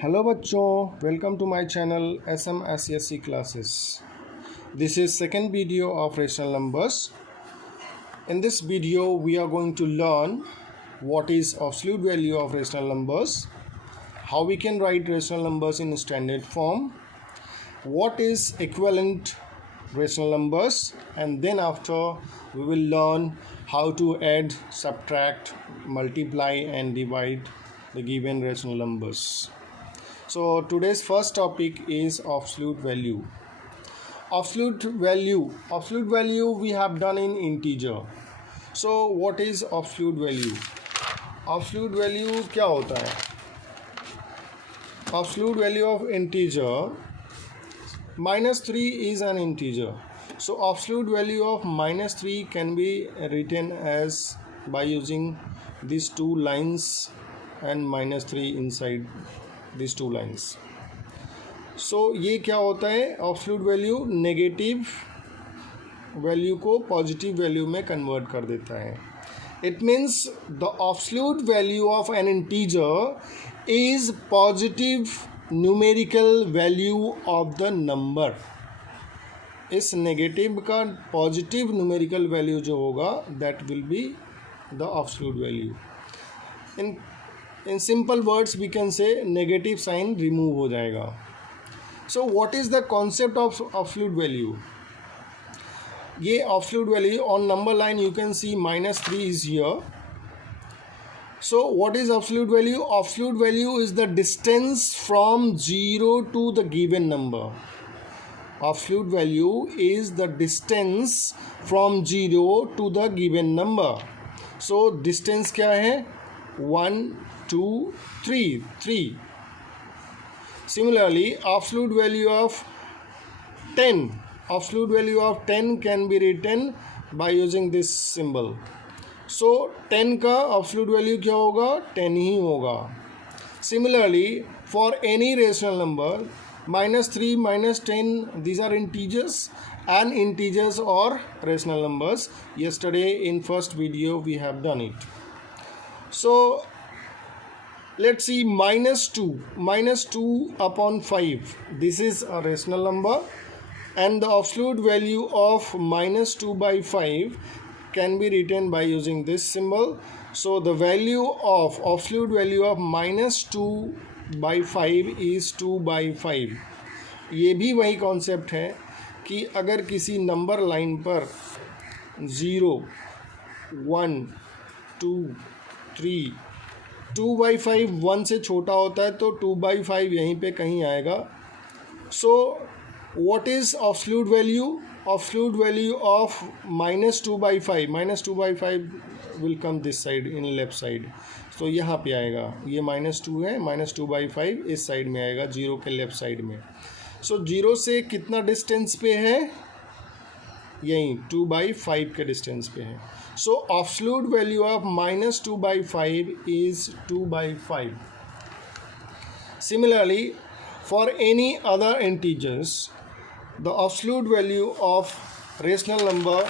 Hello बच्चों, welcome to my channel SMSCSC classes. This is second video of rational numbers. In this video we are going to learn what is absolute value of rational numbers, how we can write rational numbers in standard form, what is equivalent rational numbers, and then after we will learn how to add, subtract, multiply and divide the given rational numbers. So today's first topic is absolute value. Absolute value we have done in integer. So what is absolute value? Absolute value क्या होता है? Absolute value of integer, -3 is an integer. So absolute value of -3 can be written as by using these two lines and -3 inside these two lines. So ये क्या होता है? absolute value negative value को positive value में convert कर देता है. It means the absolute value of an integer is positive numerical value of the number. इस नेगेटिव का पॉजिटिव न्यूमेरिकल वैल्यू जो होगा that will be the absolute value. In simple words we can say negative sign remove हो जाएगा. So what is the concept of absolute value? ये absolute value on number line you can see -3 is here. So what is absolute value? Absolute value is the distance from 0 to the given number. Absolute value is the distance from 0 to the given number. So distance क्या है? 1 2 3. Similarly, absolute value of 10 can be written by using this symbol. So 10 का absolute value क्या होगा? 10 ही होगा. Similarly, for any rational number, -3, -10, these are integers, and integers or rational numbers. Yesterday in first video we have done it. So let's see -2 upon 5. This is a rational number, and the absolute value of -2 by 5 can be written by using this symbol. So the value of absolute value of -2 by 5 is 2 by 5. ये भी वही concept है कि अगर किसी number line पर 0 1 2 3 2/5 1 से छोटा होता है तो 2/5 यहीं पे कहीं आएगा. So what is absolute value? Absolute value of -2/5. -2/5 will come this side in left side. तो यहाँ पे आएगा. ये -2 है, -2/5 इस साइड में आएगा, 0 के लेफ्ट साइड में. सो 0 से कितना डिस्टेंस पे है? यहीं 2/5 के डिस्टेंस पे है. So absolute value of -2/5 is 2/5. Similarly, for any other integers, the absolute value of rational number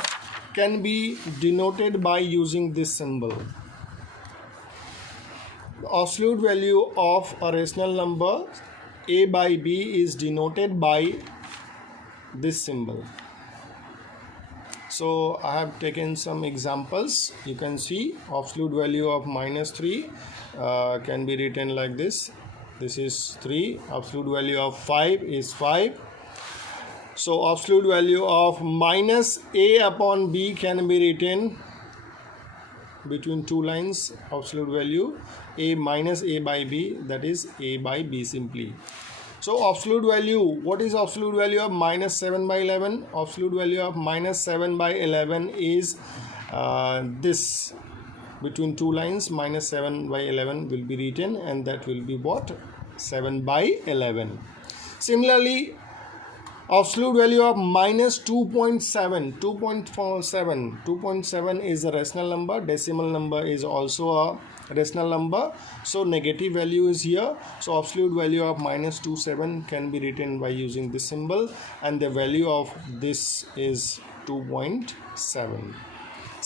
can be denoted by using this symbol. The absolute value of a rational number a by b is denoted by this symbol. So I have taken some examples. You can see absolute value of -3 can be written like this. This is 3. Absolute value of 5 is 5. So absolute value of -a upon b can be written between two lines. Absolute value a minus a by b, that is a by b simply. So absolute value, what is absolute value of -7/11? Absolute value of -7/11 is this, between two lines -7/11 will be written, and that will be what? 7/11. Similarly, absolute value of -2.7. 2.7 is a rational number. Decimal number is also a rational number. So negative value is here. So absolute value of -27 can be written by using this symbol, and the value of this is 2.7.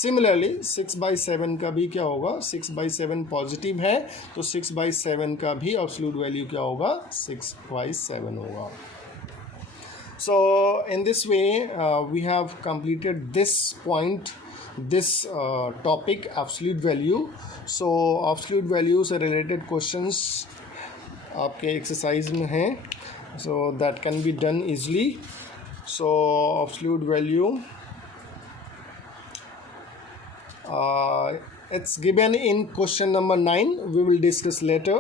Similarly 6/7 का भी क्या होगा, 6/7 positive है तो 6/7 का भी absolute value क्या होगा, 6/7 होगा. So in this way we have completed this point, this topic absolute value. So absolute value से related questions आपके exercise में हैं, so that can be done easily. So absolute value it's given in question number 9. We will discuss later.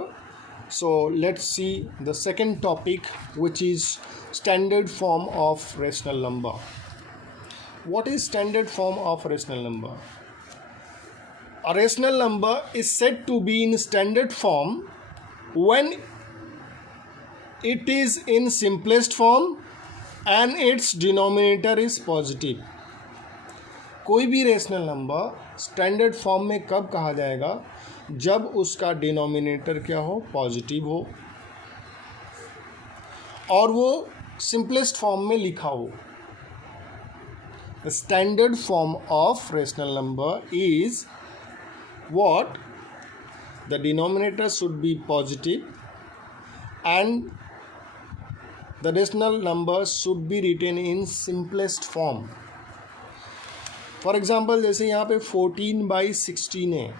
So let's see the second topic, which is standard form of rational number. What is standard form of rational number? A rational number is said to be in standard form when it is in simplest form and its denominator is positive. कोई भी rational number standard form में कब कहा जाएगा, जब उसका denominator क्या हो, पॉजिटिव हो और वो सिंपलेस्ट फॉर्म में लिखा हो. The standard form of rational number is what, the denominator should be positive and the rational number should be written in simplest form. For example जैसे यहाँ पे 14/16 है,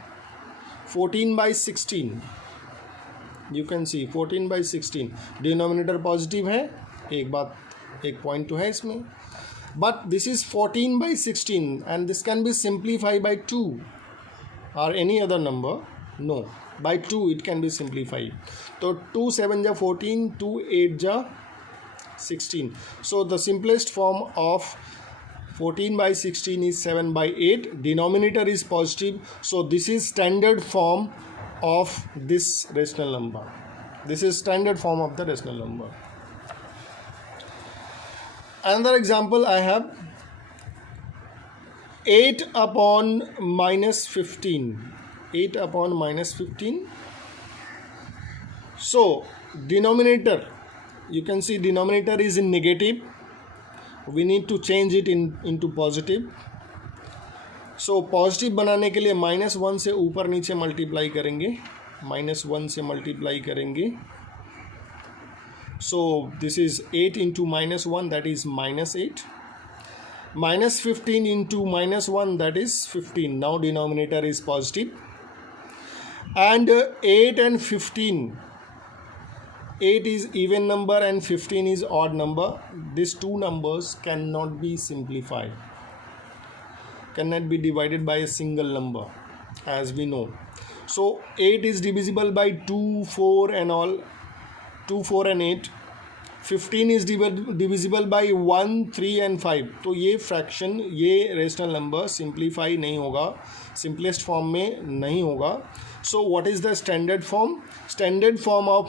14/16 you can see 14/16 denominator positive है, एक बात, एक पॉइंट तो है इसमें, but this is 14/16 and this can be simplify by 2 और any other number, no, by 2 it can be simplify. तो 2 7 जा 14, 2 8 जा 16. So the simplest form of 14/16 is 7/8. Denominator is positive, so this is standard form of this rational number. This is standard form of the rational number. Another example I have 8/-15. 8/-15. So denominator, you can see denominator is in negative. We need to change it into positive. So positive बनाने के लिए -1 से ऊपर नीचे multiply करेंगे, -1 से multiply करेंगे. So this is 8 into -1, that is -8. -15 into -1, that is 15. Now denominator is positive. And 8 and 15, 8 is even number and 15 is odd number. These two numbers cannot be simplified, cannot be divided by a single number, as we know. So 8 is divisible by 2, 4 and all, 2, 4 and 8. 15 is divisible by 1, 3 and 5. तो ये fraction, ये rational number simplify नहीं होगा, simplest form में नहीं होगा. So what is the standard form? Standard form of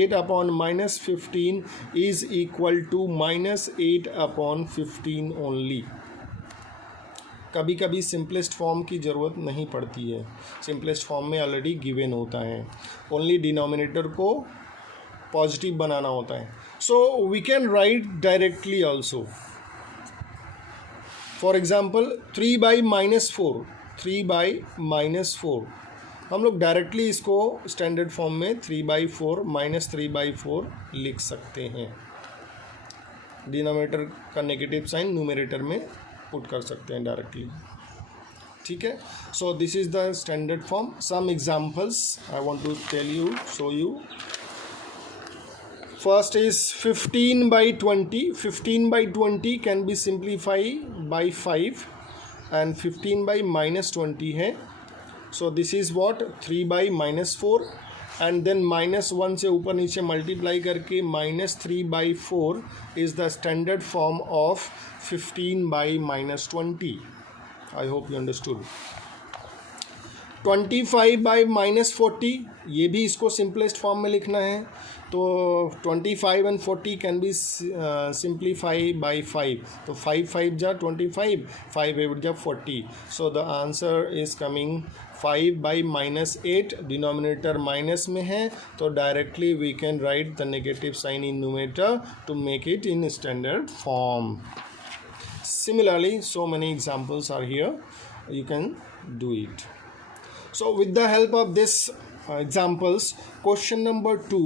8/-15 is equal to -8/15 only. कभी कभी सिंपलेस्ट फॉर्म की ज़रूरत नहीं पड़ती है, सिंपलेस्ट फॉर्म में ऑलरेडी गिवन होता है, ओनली डिनोमिनेटर को पॉजिटिव बनाना होता है. So we can write directly also. For example 3/-4, 3/-4 हम लोग डायरेक्टली इसको स्टैंडर्ड फॉर्म में 3/4 -3/4 लिख सकते हैं. डिनोमिनेटर का नेगेटिव साइन न्यूमरेटर में पुट कर सकते हैं डायरेक्टली. ठीक है. So this is the standard form. Some examples I want to tell you, show you. First is 15/20. 15/20 can be simplify by 5 and 15/-20 है. So this is what, 3/-4 and then -1 से ऊपर नीचे मल्टीप्लाई करके -3/4 is the standard form of 15/-20. I hope you understood. 25/-40, ये भी इसको simplest form में लिखना है. तो 25 and 40 can be simplify by 5. तो 5 5 जा 25, 5 8 जा 40. So the answer is coming 5/-8. Denominator minus में है तो directly we can write the negative sign in numerator to make it in standard form. Similarly, so many examples are here, you can do it. So with the help of this examples, question number 2,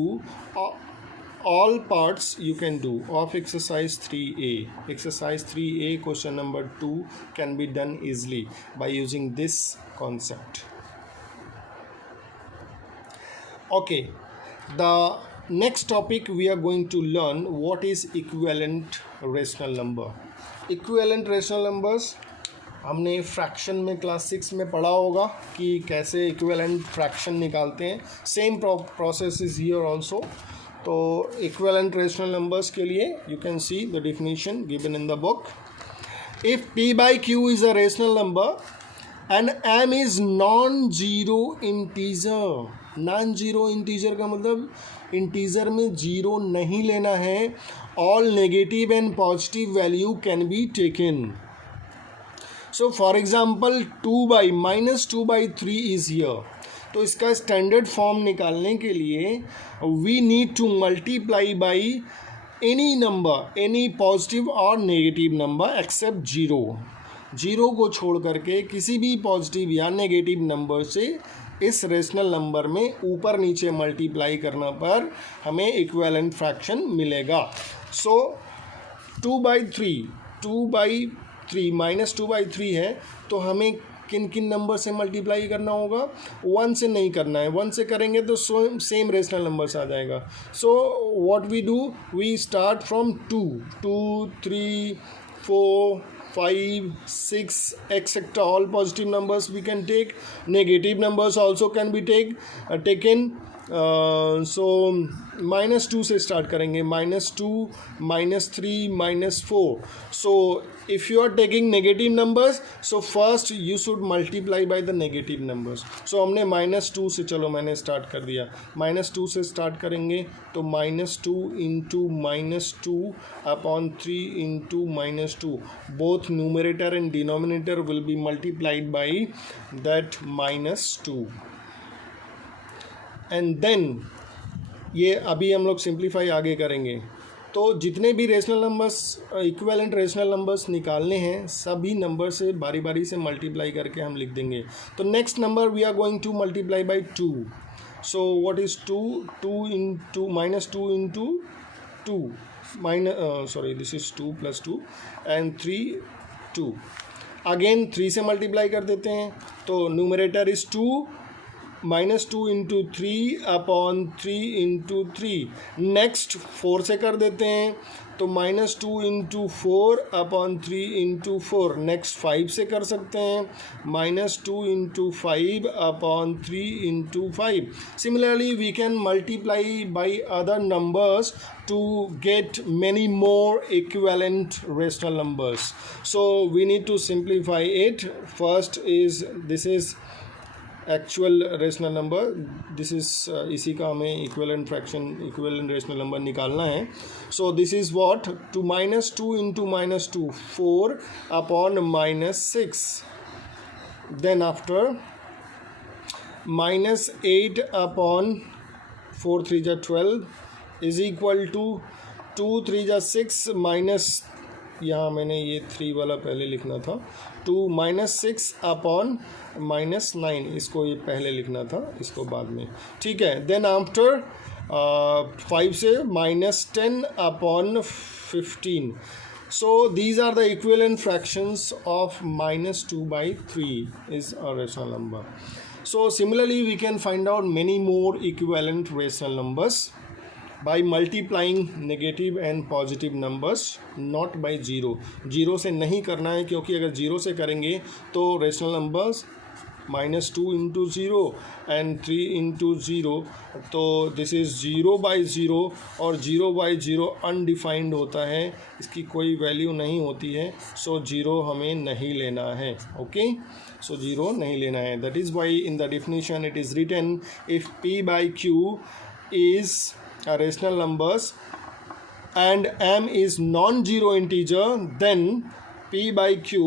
all parts you can do of exercise 3a. Exercise 3a question number 2 can be done easily by using this concept. Okay, the next topic we are going to learn what is equivalent rational number. Equivalent rational numbers हमने fraction में class 6 में पढ़ा होगा कि कैसे equivalent fraction निकालते हैं. Same process is here also. तो इक्विवेलेंट रेशनल नंबर्स के लिए you can see the definition given in the book. If p by q is a rational number and m is non zero integer. Non zero integer का मतलब integer में zero नहीं लेना है. All negative and positive value can be taken. So for example 2/-2/3 is here. तो इसका standard form निकालने के लिए we need to multiply by any number, any positive और negative number except zero. Zero को छोड़ करके किसी भी पॉजिटिव या नेगेटिव नंबर से इस रेशनल नंबर में ऊपर नीचे मल्टीप्लाई करने पर हमें इक्विवेलेंट फ्रैक्शन मिलेगा. सो 2/3 -2/3 है, तो हमें किन किन नंबर से मल्टीप्लाई करना होगा. 1 से नहीं करना है. 1 से करेंगे तो सेम रेशनल नंबर्स आ जाएगा. So what we do, we start from 2, 3, 4, 5, 6 etc. all positive numbers we can take. Negative numbers also can be taken. So -2 से स्टार्ट करेंगे. -2, -3, -4. So if you are taking negative numbers, so first you should multiply by the negative numbers. So हमने -2 से, चलो मैंने start कर दिया. -2 से start करेंगे तो -2 into -2 upon 3 into -2. Both numerator and denominator will be multiplied by that -2. And then ये अभी हम लोग सिंप्लीफाई आगे करेंगे. तो जितने भी rational numbers, equivalent rational numbers निकालने हैं, सभी नंबर से बारी बारी से मल्टीप्लाई करके हम लिख देंगे. तो next number we are going to multiply by 2. So what is 2? 2 into -2 into 2 sorry, this is 2 + 2 and 3 2. Again 3 से मल्टीप्लाई कर देते हैं. तो numerator is 2, -2 into 3 upon 3 into 3. Next 4 से कर देते हैं तो -2 into 4 upon 3 into 4. नेक्स्ट 5 से कर सकते हैं, -2 into 5 upon 3 into 5. Similarly, we can multiply by other numbers to get many more equivalent rational numbers. So we need to simplify it. First is, this is actual rational number. This is इसी का हमें equivalent fraction, equivalent rational number निकालना है. So this is what, two -2 into -2 4 upon -6. Then after -8 upon 4 3 जा 12 is equal to 2 3 जा 6 minus, यहाँ मैंने ये 3 वाला पहले लिखना था, 2 -6 upon -9. इसको ये पहले लिखना था, इसको बाद में. ठीक है. देन आफ्टर 5 से -10 upon 15. So these are the equivalent fractions of -2/3 is a rational number. So similarly we can find out many more equivalent rational numbers by multiplying negative and positive numbers, not by zero. Zero से नहीं करना है, क्योंकि अगर zero से करेंगे तो rational numbers -2 into 0 and 3 into 0, तो दिस इज़ 0/0 और 0/0 अनडिफाइंड होता है, इसकी कोई वैल्यू नहीं होती है. सो जीरो हमें नहीं लेना है. ओके, सो जीरो नहीं लेना है. That is why in the definition it is written, if p/q is a rational numbers and m is non-zero integer, then p/q,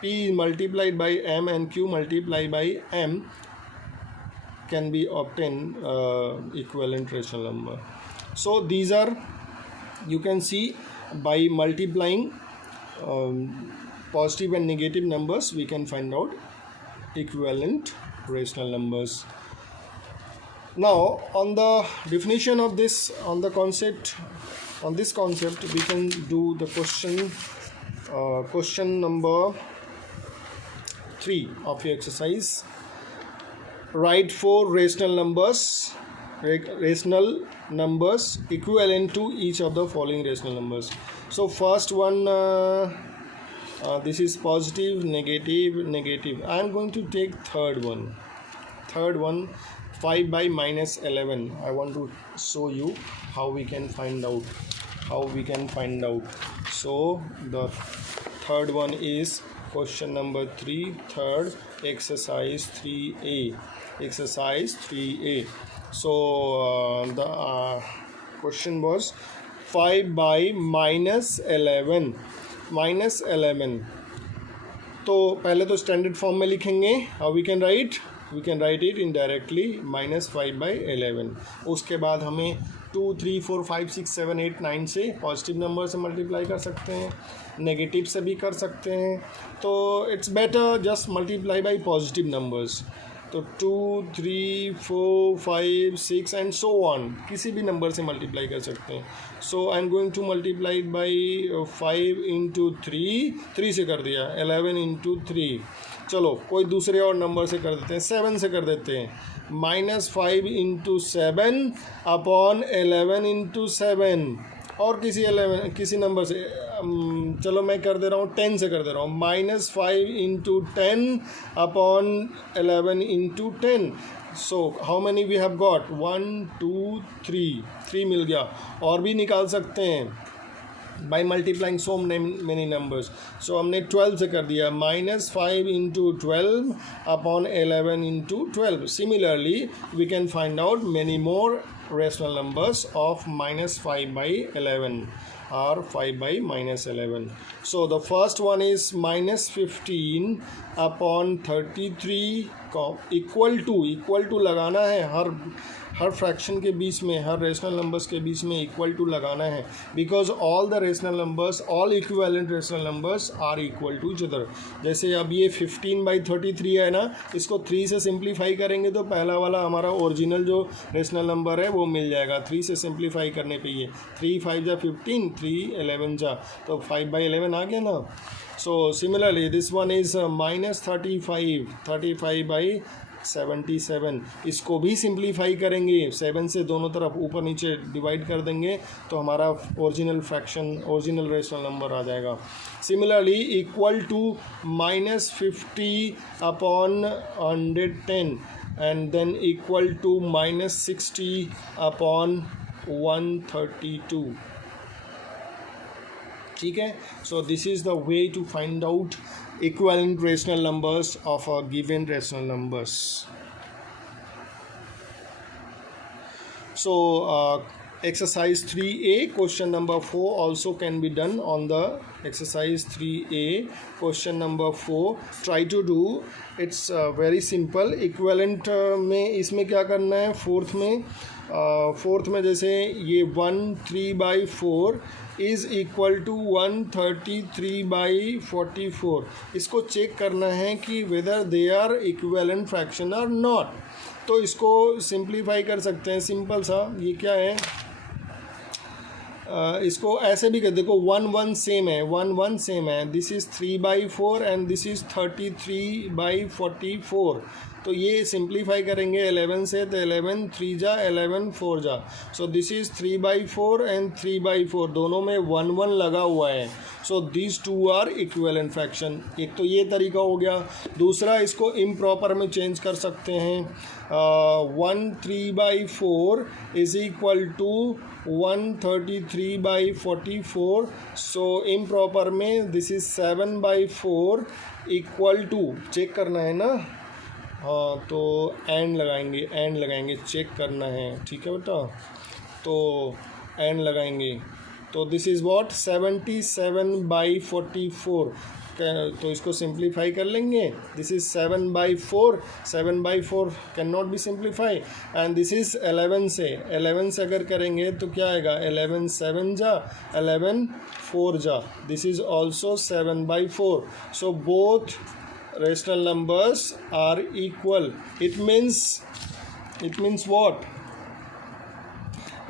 p multiplied by m and q multiplied by m can be obtained equivalent rational number. So these are, you can see by multiplying positive and negative numbers, we can find out equivalent rational numbers. Now on the definition of this, on this concept, we can do the question number 3 of your exercise. Write 4 rational numbers equivalent to each of the following rational numbers. So first one, this is positive, negative. I am going to take third one, 5 by minus 11. I want to show you how we can find out. So the third one is question number 3, third, exercise 3A. So the question was 5 by minus 11. तो पहले तो standard form में लिखेंगे. How we can write it indirectly -5 by 11. उसके बाद हमें 2, 3, 4, 5, 6, 7, 8, 9 से positive number से मल्टीप्लाई कर सकते हैं, नेगेटिव से भी कर सकते हैं. तो it's better just multiply by positive numbers. तो 2, 3, 4, 5, 6 एंड सो ऑन, किसी भी नंबर से मल्टीप्लाई कर सकते हैं. So I am going to multiply by 5 into 3 से कर दिया, 11 इंटू 3. चलो कोई दूसरे और नंबर से कर देते हैं, 7 से कर देते हैं. -5 इंटू 7 अपॉन 11 इंटू 7. और किसी नंबर से, चलो मैं कर दे रहा हूँ 10 से कर दे रहा हूँ. -5 into 10 upon 11 into 10. So how many we have got? 1, 2, 3 मिल गया. और भी निकाल सकते हैं by multiplying so many numbers. So हमने 12 से कर दिया, -5 into 12 upon 11 into 12. Similarly we can find out many more rational numbers of -5 by 11 or 5 by -11. So the first one is -15 upon 33 equal to लगाना है. हर फ्रैक्शन के बीच में, हर rational numbers के बीच में इक्वल टू लगाना है, because all the rational numbers, all equivalent rational numbers are equal to each other. जैसे अब ये 15/33 है ना, इसको 3 से सिंप्लीफाई करेंगे तो पहला वाला हमारा ओरिजिनल जो रेशनल नंबर है वो मिल जाएगा. 3 से सिंप्लीफाई करने पे ये 3 5 जा 15, 3 11 जा, तो 5/11 आ गया ना. So similarly this one is -35 by 77. इसको भी सिंप्लीफाई करेंगे, 7 से दोनों तरफ ऊपर नीचे डिवाइड कर देंगे तो हमारा original fraction, original rational number आ जाएगा. Similarly equal to -50 upon 110 and then equal to -60 upon 132. ठीक है. So this is the way to find out equivalent rational numbers of a given rational numbers. So exercise 3A question number 4 also can be done on the exercise 3A question number 4. Try to do, it's very simple. equivalent में इसमें क्या करना है, fourth में जैसे ये 1/3/4 is equal to 133/44. इसको check करना है कि whether they are equivalent fraction और नॉट. तो इसको सिंप्लीफाई कर सकते हैं, सिंपल सा. ये क्या है, इसको ऐसे भी कर, देखो 1 सेम है. This is 3/4 and this is 33/44. तो ये सिंप्लीफाई करेंगे 11 से, तो 11 3 जा, 11 4 जा. सो दिस इज़ 3/4 एंड 3/4, दोनों में 1 लगा हुआ है. So this two are equivalent fraction. एक तो ये तरीका हो गया. दूसरा, इसको इम्प्रॉपर में चेंज कर सकते हैं. 1/3/4 is equal to 133/44. So improper में this is 7/4 equal to, check करना है ना. हाँ, तो एंड लगाएंगे, चेक करना है. ठीक है बेटा, तो एंड लगाएंगे. तो दिस इज़ व्हाट 77/44. तो इसको सिंप्लीफाई कर लेंगे. This is 7/4. 7/4 can not be simplify. And this is 11 से अगर करेंगे तो क्या आएगा? 11 7 जा, 11 4 जा. This is also 7/4. So both rational numbers are equal. It means what?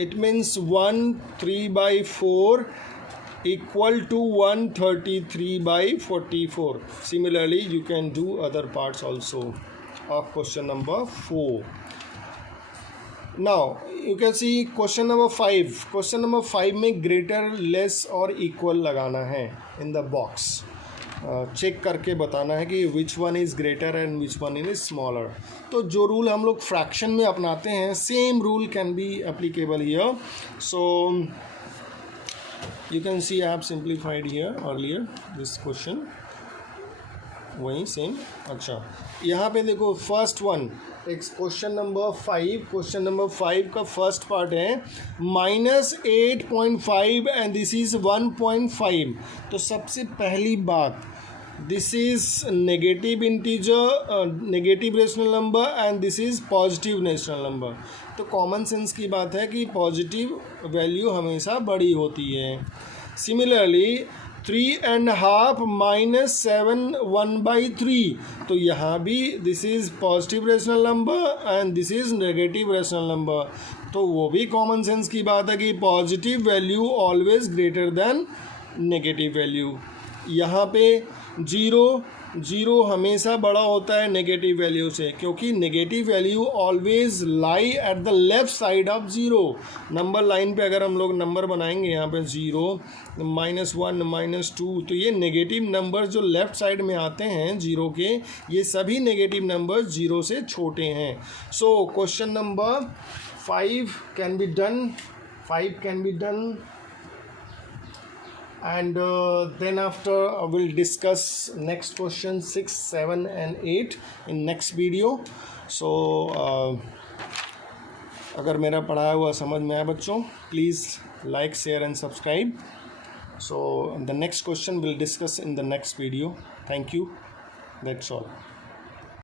It means 1 3/4 equal to 133/44. Similarly, you can do other parts also of question number 4. Now you can see question number 5. Question number 5 में greater, less और equal लगाना है in the box. Check करके बताना है कि which one is greater and which one is smaller. तो जो रूल हम लोग फ्रैक्शन में अपनाते हैं, same rule can be applicable here. So you can C I have simplified here earlier this question. वही सेम. अच्छा, यहाँ पे देखो फर्स्ट वन, एक क्वेश्चन नंबर 5. क्वेश्चन नंबर 5 का फर्स्ट पार्ट है -8.5 एंड दिस इज़ 1.5. तो सबसे पहली बात, this is negative integer, negative rational number and this is positive national number. तो कॉमन सेंस की बात है कि पॉजिटिव वैल्यू हमेशा बड़ी होती है. सिमिलरली 3.5 -7 1/3. तो यहाँ भी this is positive rational number and this is negative rational number. तो वो भी कॉमन सेंस की बात है कि positive value always greater than negative value. यहाँ पे 0 हमेशा बड़ा होता है नेगेटिव वैल्यू से, क्योंकि negative value always lie at the left side of 0. Number line पे अगर हम लोग नंबर बनाएंगे यहाँ पे 0 -1 -2, तो ये नेगेटिव नंबर जो लेफ्ट साइड में आते हैं 0 के, ये सभी नेगेटिव नंबर 0 से छोटे हैं. So question number 5 can be done. And then after we'll discuss next question 6, 7 and 8 in next video. So अगर मेरा पढ़ाया हुआ समझ में आया बच्चों, please like, share and subscribe. So the next question we'll discuss in the next video. Thank you. That's all.